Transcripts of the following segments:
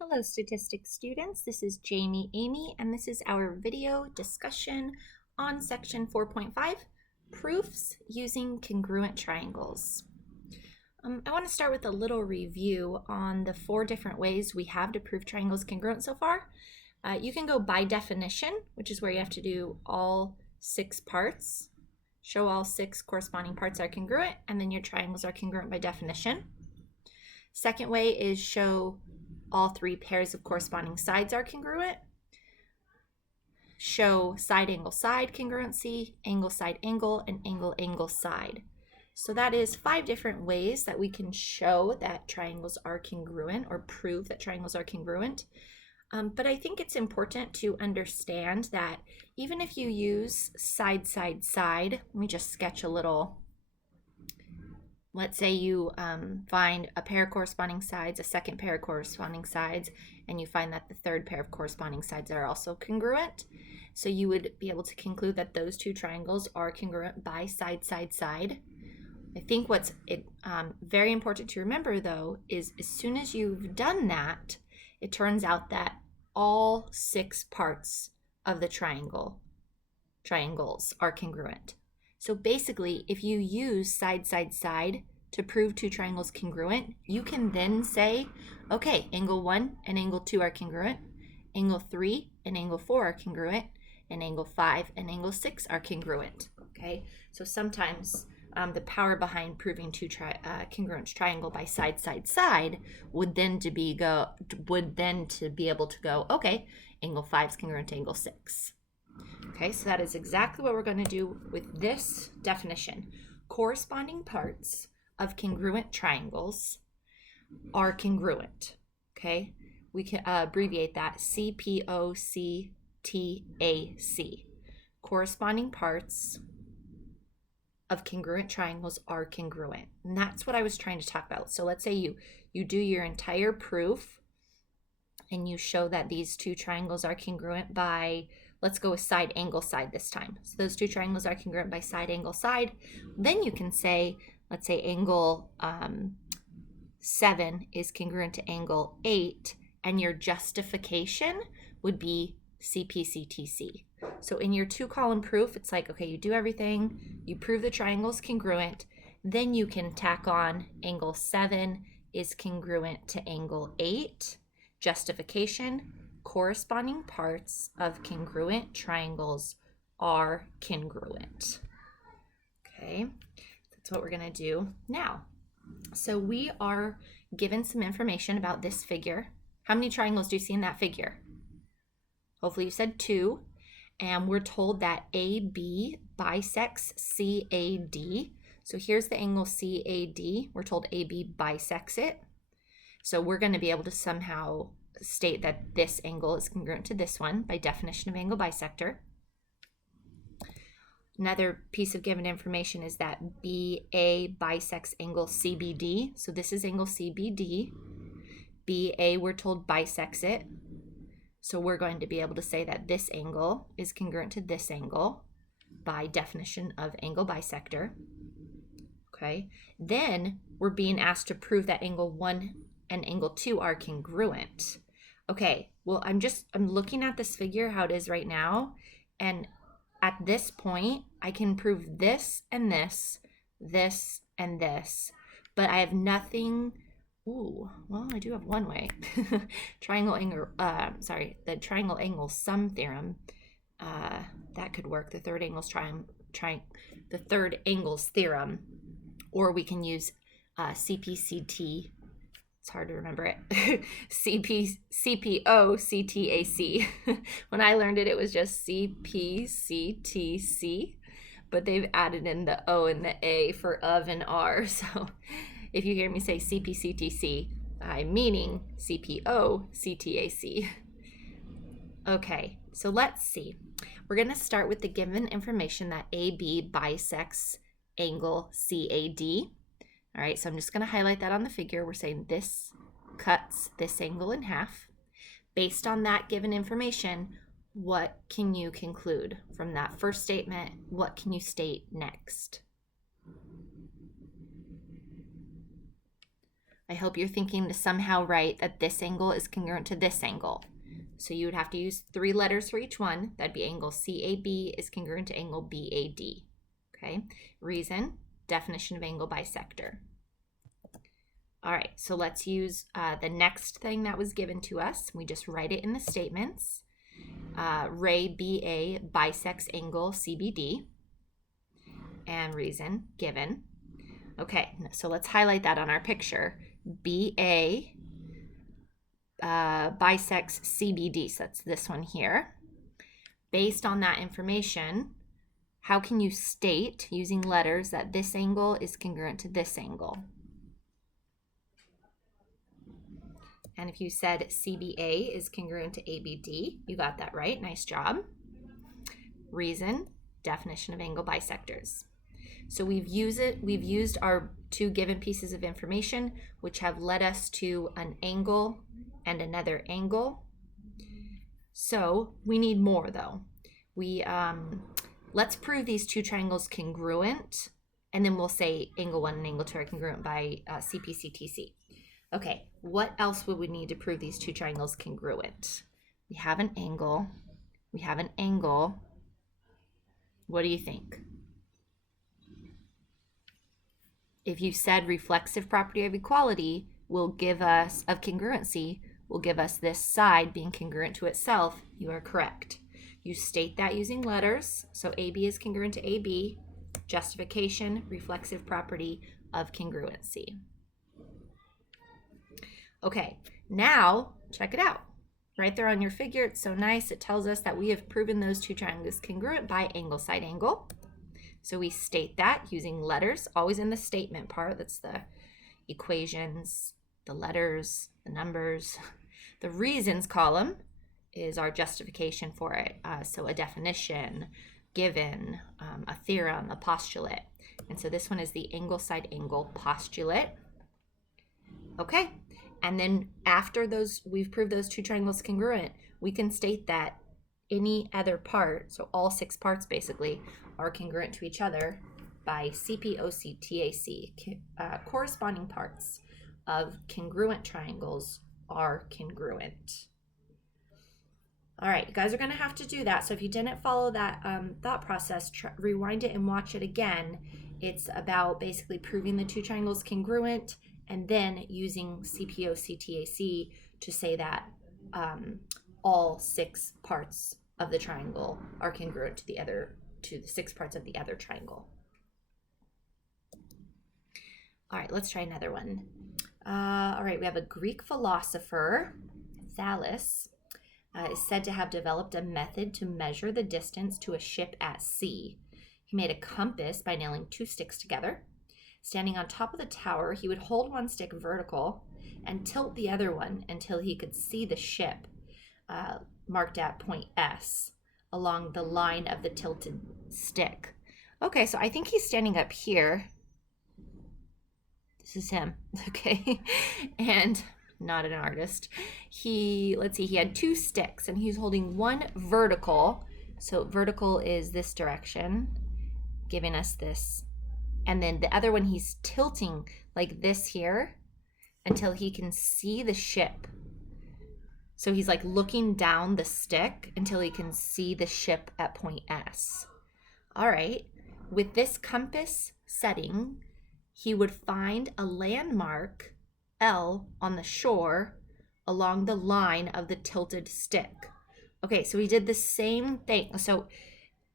Hello statistics students, this is Jami Emigh, and this is our video discussion on section 4.5, proofs using congruent triangles. I want to start with a little review on the 4 different ways we have to prove triangles congruent so far. You can go by definition, which is where you have to do all 6 parts, show all 6 corresponding parts are congruent, and then your triangles are congruent by definition. Second way is show all 3 pairs of corresponding sides are congruent. Show side angle side congruency, angle side angle, and angle angle side. So that is 5 different ways that we can show that triangles are congruent or prove that triangles are congruent. But I think it's important to understand that even if you use side, side, side, let me just sketch a little. Let's say you find a pair of corresponding sides, a second pair of corresponding sides, and you find that the third pair of corresponding sides are also congruent. So you would be able to conclude that those 2 triangles are congruent by side, side, side. I think what's very important to remember, though, is as soon as you've done that, it turns out that all 6 parts of the triangles are congruent. So basically, if you use side, side, side to prove 2 triangles congruent, you can then say, okay, angle 1 and angle 2 are congruent, angle 3 and angle 4 are congruent, and angle 5 and angle 6 are congruent. Okay, so sometimes the power behind proving 2 congruent triangle by side, side, side would then to be able to go, okay, angle 5 is congruent to angle 6. Okay, so that is exactly what we're going to do with this definition. Corresponding parts of congruent triangles are congruent. Okay, we can abbreviate that CPOCTAC. Corresponding parts of congruent triangles are congruent. And that's what I was trying to talk about. So let's say you do your entire proof and you show that these 2 triangles are congruent by, let's go with side angle side this time. So those 2 triangles are congruent by side angle side. Then you can say, let's say angle 7 is congruent to angle 8, and your justification would be CPCTC. So in your 2-column proof, it's like, okay, you do everything, you prove the triangle's congruent, then you can tack on angle 7 is congruent to angle 8, justification, corresponding parts of congruent triangles are congruent. Okay, that's what we're going to do now. So we are given some information about this figure. How many triangles do you see in that figure? Hopefully you said 2. And we're told that AB bisects CAD. So here's the angle CAD. We're told AB bisects it. So we're going to be able to somehow state that this angle is congruent to this one by definition of angle bisector. Another piece of given information is that BA bisects angle CBD. So this is angle CBD. BA, we're told, bisects it. So we're going to be able to say that this angle is congruent to this angle by definition of angle bisector. Okay. Then we're being asked to prove that angle 1 and angle 2 are congruent. Okay, well, I'm looking at this figure, how it is right now, and at this point, I can prove this and this, this and this, but I have nothing. Ooh, well, I do have one way. The triangle angle sum theorem, that could work. The third angles theorem, or we can use CPCT. It's hard to remember it. CPOCTAC. When I learned it, it was just CPCTC, but they've added in the O and the A for of and R. So if you hear me say CPCTC, I'm meaning CPOCTAC. Okay, so let's see. We're going to start with the given information that AB bisects angle CAD. All right, so I'm just going to highlight that on the figure. We're saying this cuts this angle in half. Based on that given information, what can you conclude from that first statement? What can you state next? I hope you're thinking to somehow write that this angle is congruent to this angle. So you would have to use 3 letters for each one. That'd be angle CAB is congruent to angle BAD. Okay, reason, definition of angle bisector. All right, so let's use the next thing that was given to us. We just write it in the statements. Ray BA bisects angle CBD, and reason given. Okay, so let's highlight that on our picture. BA bisects CBD, so that's this one here. Based on that information, how can you state using letters that this angle is congruent to this angle? And if you said CBA is congruent to ABD, you got that right. Nice job. Reason, definition of angle bisectors. So we've used our 2 given pieces of information, which have led us to an angle and another angle. So we need more though. Let's prove these 2 triangles congruent, and then we'll say angle 1 and angle 2 are congruent by CPCTC. Okay, what else would we need to prove these 2 triangles congruent? We have an angle. We have an angle. What do you think? If you said reflexive property of equality will give us, of congruency, will give us this side being congruent to itself, you are correct. You state that using letters. So AB is congruent to AB. Justification, reflexive property of congruency. Okay, now check it out. Right there on your figure, it's so nice. It tells us that we have proven those 2 triangles congruent by angle side angle. So we state that using letters, always in the statement part. That's the equations, the letters, the numbers. The reasons column is our justification for it. So a definition, given, a theorem, a postulate. And so this one is the angle side angle postulate. Okay. And then after we've proved those 2 triangles congruent, we can state that any other part, so all 6 parts basically, are congruent to each other by CPOCTAC. Corresponding parts of congruent triangles are congruent. All right, you guys are going to have to do that. So if you didn't follow that thought process, rewind it and watch it again. It's about basically proving the 2 triangles congruent, and then using CPOCTAC to say that all 6 parts of the triangle are congruent to the 6 parts of the other triangle. All right, let's try another one. All right, we have a Greek philosopher, Thales, is said to have developed a method to measure the distance to a ship at sea. He made a compass by nailing 2 sticks together. Standing on top of the tower, he would hold one stick vertical and tilt the other one until he could see the ship marked at point S along the line of the tilted stick. Okay, so I think he's standing up here. This is him, okay? And not an artist. Let's see, he had 2 sticks and he's holding one vertical. So vertical is this direction, giving us this. And then the other one he's tilting like this here until he can see the ship. So he's like looking down the stick until he can see the ship at point S. All right, with this compass setting, he would find a landmark L on the shore along the line of the tilted stick. Okay, so he did the same thing. So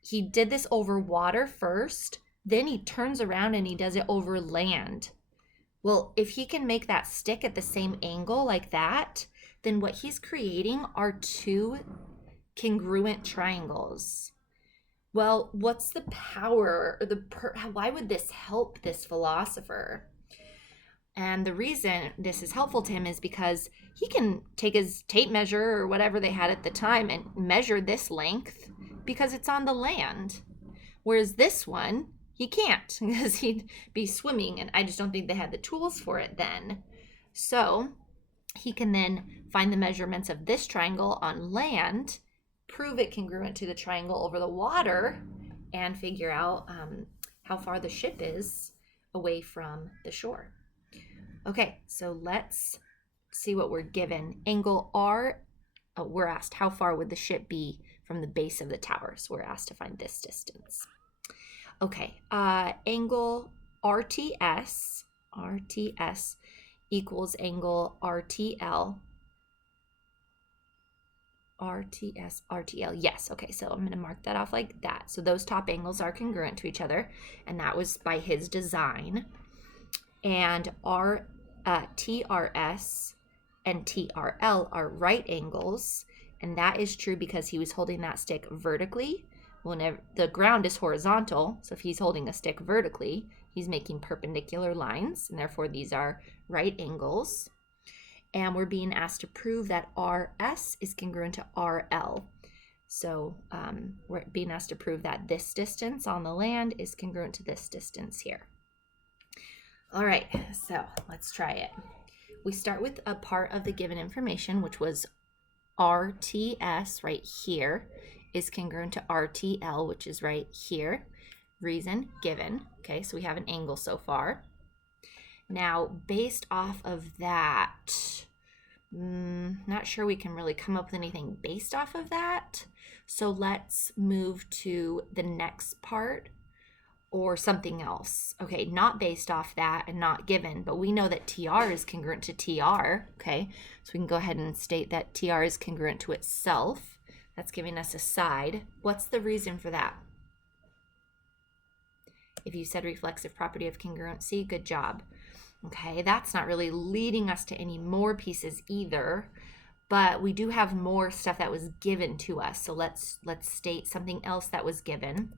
he did this over water first, then he turns around and he does it over land. Well, if he can make that stick at the same angle like that, then what he's creating are 2 congruent triangles. Well, what's the power, or why would this help this philosopher? And the reason this is helpful to him is because he can take his tape measure or whatever they had at the time and measure this length because it's on the land. Whereas this one, he can't because he'd be swimming, and I just don't think they had the tools for it then. So he can then find the measurements of this triangle on land, prove it congruent to the triangle over the water, and figure out how far the ship is away from the shore. Okay, so let's see what we're given. Angle R, we're asked how far would the ship be from the base of the tower. So we're asked to find this distance. Okay, angle RTS equals angle RTL. RTL, yes. Okay, so I'm going to mark that off like that. So those top angles are congruent to each other, and that was by his design. And TRS and TRL are right angles, and that is true because he was holding that stick vertically. Whenever the ground is horizontal, so if he's holding a stick vertically, he's making perpendicular lines, and therefore these are right angles. And we're being asked to prove that RS is congruent to RL. So we're being asked to prove that this distance on the land is congruent to this distance here. All right, so let's try it. We start with a part of the given information, which was RTS right here is congruent to RTL, which is right here. Reason given. Okay, so we have an angle so far. Now, based off of that, not sure we can really come up with anything based off of that. So let's move to the next part or something else. Okay, not based off that and not given, but we know that TR is congruent to TR. Okay, so we can go ahead and state that TR is congruent to itself. That's giving us a side. What's the reason for that? If you said reflexive property of congruency, good job. Okay, that's not really leading us to any more pieces either, but we do have more stuff that was given to us. So let's state something else that was given.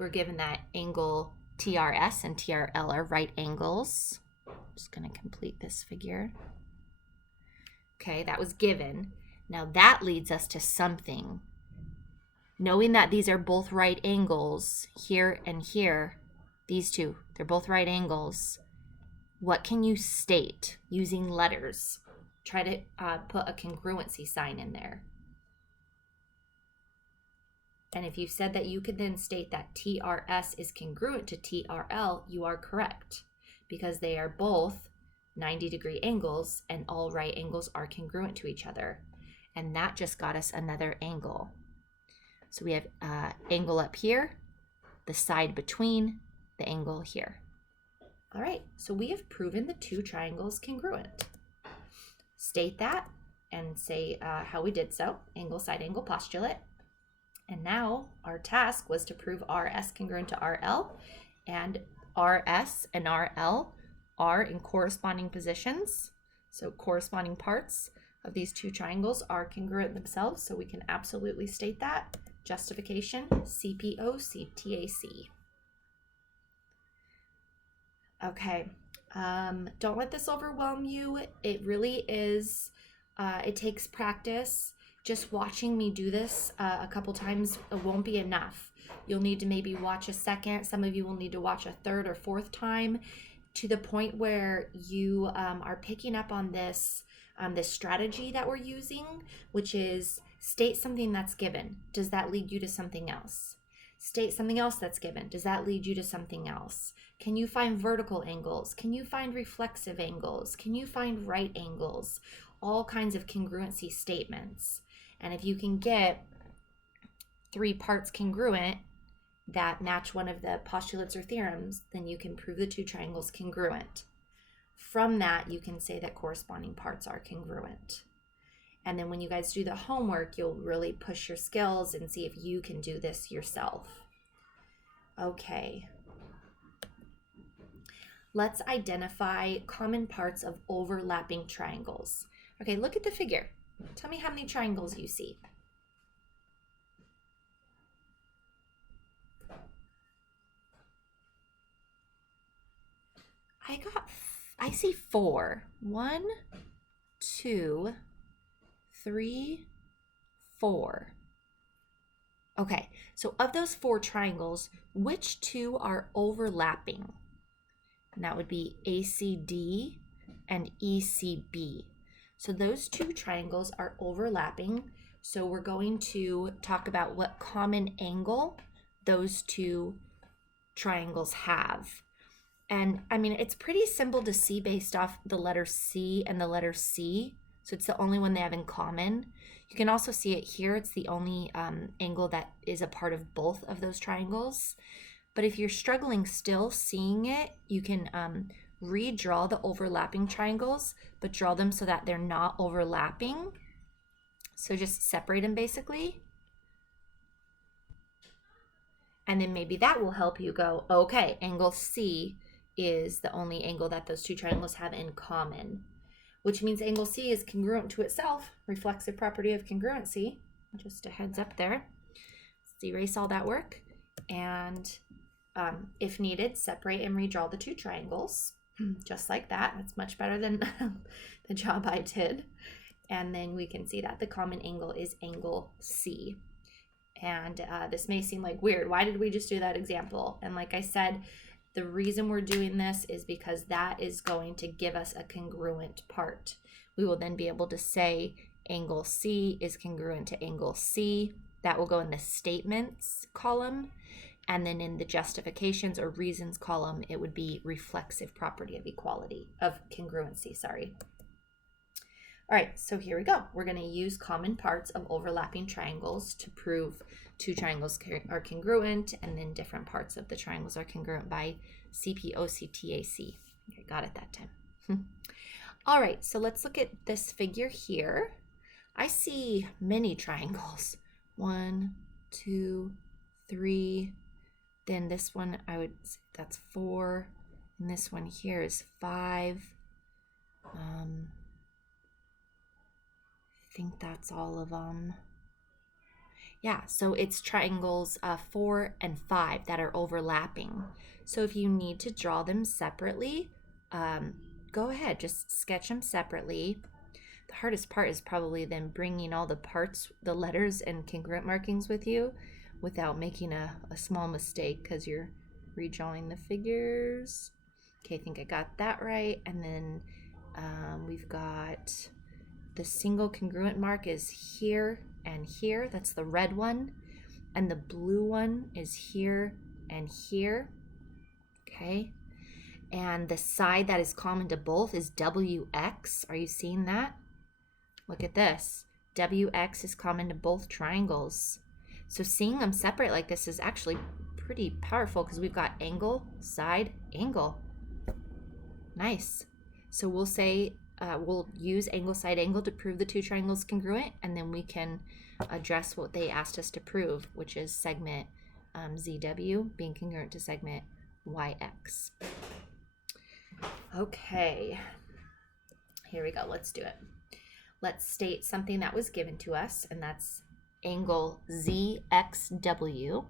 We're given that angle TRS and TRL are right angles. I'm just going to complete this figure. Okay, that was given. Now that leads us to something. Knowing that these are both right angles, here and here, these two, they're both right angles. What can you state using letters? Try to put a congruency sign in there. And if you said that you could then state that TRS is congruent to TRL, you are correct, because they are both 90-degree angles and all right angles are congruent to each other. And that just got us another angle. So we have angle up here, the side between, the angle here. All right, so we have proven the two triangles congruent. State that and say how we did so, angle, side angle postulate. And now our task was to prove RS congruent to RL, and RS and RL are in corresponding positions. So corresponding parts of these two triangles are congruent themselves, so we can absolutely state that. Justification, CPOCTAC. Okay, don't let this overwhelm you. It really is, it takes practice. Just watching me do this a couple times won't be enough. You'll need to maybe watch a second. Some of you will need to watch a third or fourth time to the point where you are picking up on this strategy that we're using, which is state something that's given. Does that lead you to something else? State something else that's given. Does that lead you to something else? Can you find vertical angles? Can you find reflexive angles? Can you find right angles? All kinds of congruency statements. And if you can get 3 parts congruent that match one of the postulates or theorems, then you can prove the two triangles congruent. From that, you can say that corresponding parts are congruent. And then when you guys do the homework, you'll really push your skills and see if you can do this yourself. Okay. Let's identify common parts of overlapping triangles. Okay, look at the figure. Tell me how many triangles you see. I see 4. 1, 2, 3, 4. Okay, so of those 4 triangles, which 2 are overlapping? And that would be ACD and ECB. So those 2 triangles are overlapping. So we're going to talk about what common angle those 2 triangles have. And I mean, it's pretty simple to see based off the letter C and the letter C. So it's the only one they have in common. You can also see it here. It's the only angle that is a part of both of those triangles. But if you're struggling still seeing it, you can redraw the overlapping triangles, but draw them so that they're not overlapping. So just separate them basically. And then maybe that will help you go, okay, angle C is the only angle that those two triangles have in common, which means angle C is congruent to itself, reflexive property of congruency. Just a heads up there. Let's erase all that work. And if needed, separate and redraw the two triangles, just like that. That's much better than the job I did. And then we can see that the common angle is angle C. And this may seem like weird. Why did we just do that example? And like I said, the reason we're doing this is because that is going to give us a congruent part. We will then be able to say angle C is congruent to angle C. That will go in the statements column. And then in the justifications or reasons column, it would be reflexive property of equality, of congruency, sorry. All right, so here we go. We're going to use common parts of overlapping triangles to prove two triangles are congruent, and then different parts of the triangles are congruent by CPOCTAC. Okay, got it that time. All right, so let's look at this figure here. I see many triangles. 1, 2, 3. Then this one, I would say that's 4. And this one here is 5. I think that's all of them. Yeah, so it's triangles 4 and 5 that are overlapping. So if you need to draw them separately, go ahead, just sketch them separately. The hardest part is probably then bringing all the parts, the letters and congruent markings with you without making a small mistake because you're redrawing the figures. Okay, I think I got that right. And then we've got the single congruent mark is here and here. That's the red one. And the blue one is here and here. Okay. And the side that is common to both is WX. Are you seeing that? Look at this. WX is common to both triangles. So seeing them separate like this is actually pretty powerful because we've got angle, side, angle. Nice. So we'll say, we'll use angle, side, angle to prove the two triangles congruent, and then we can address what they asked us to prove, which is segment ZW being congruent to segment YX. Okay, here we go. Let's do it. Let's state something that was given to us, and that's angle ZXW.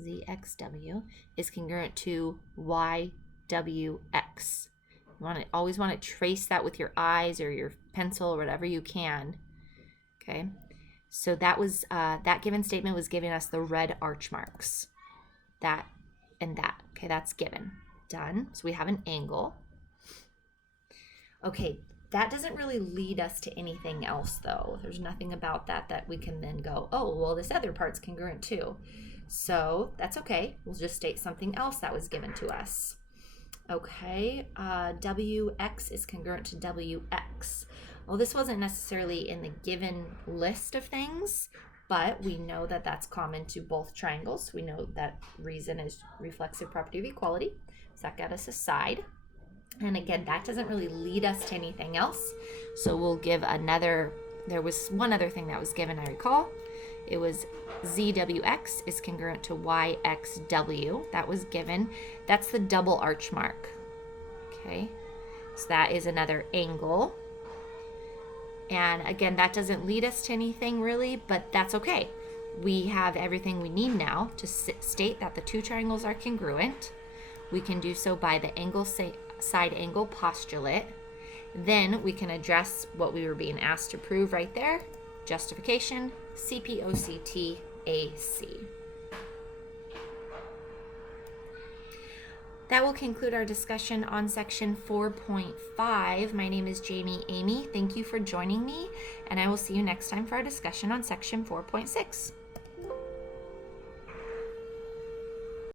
ZXW is congruent to YWX. You always want to trace that with your eyes or your pencil or whatever you can. Okay, so that was that given statement was giving us the red arch marks. That and that. Okay, that's given. Done. So we have an angle. Okay, that doesn't really lead us to anything else though. There's nothing about that we can then go, oh, well, this other part's congruent too. So that's okay. We'll just state something else that was given to us. Okay, WX is congruent to WX. Well, this wasn't necessarily in the given list of things, but we know that that's common to both triangles. We know that reason is reflexive property of equality. So that got us a side. And again, that doesn't really lead us to anything else. So we'll give another, there was one other thing that was given, I recall. It was ZWX is congruent to YXW. That was given. That's the double arch mark. Okay, so that is another angle. And again, that doesn't lead us to anything really, but that's okay. We have everything we need now to state that the two triangles are congruent. We can do so by the angle side angle postulate. Then we can address what we were being asked to prove right there. Justification, CPOCTAC. That will conclude our discussion on section 4.5. My name is Jami Emigh. Thank you for joining me, and I will see you next time for our discussion on section 4.6.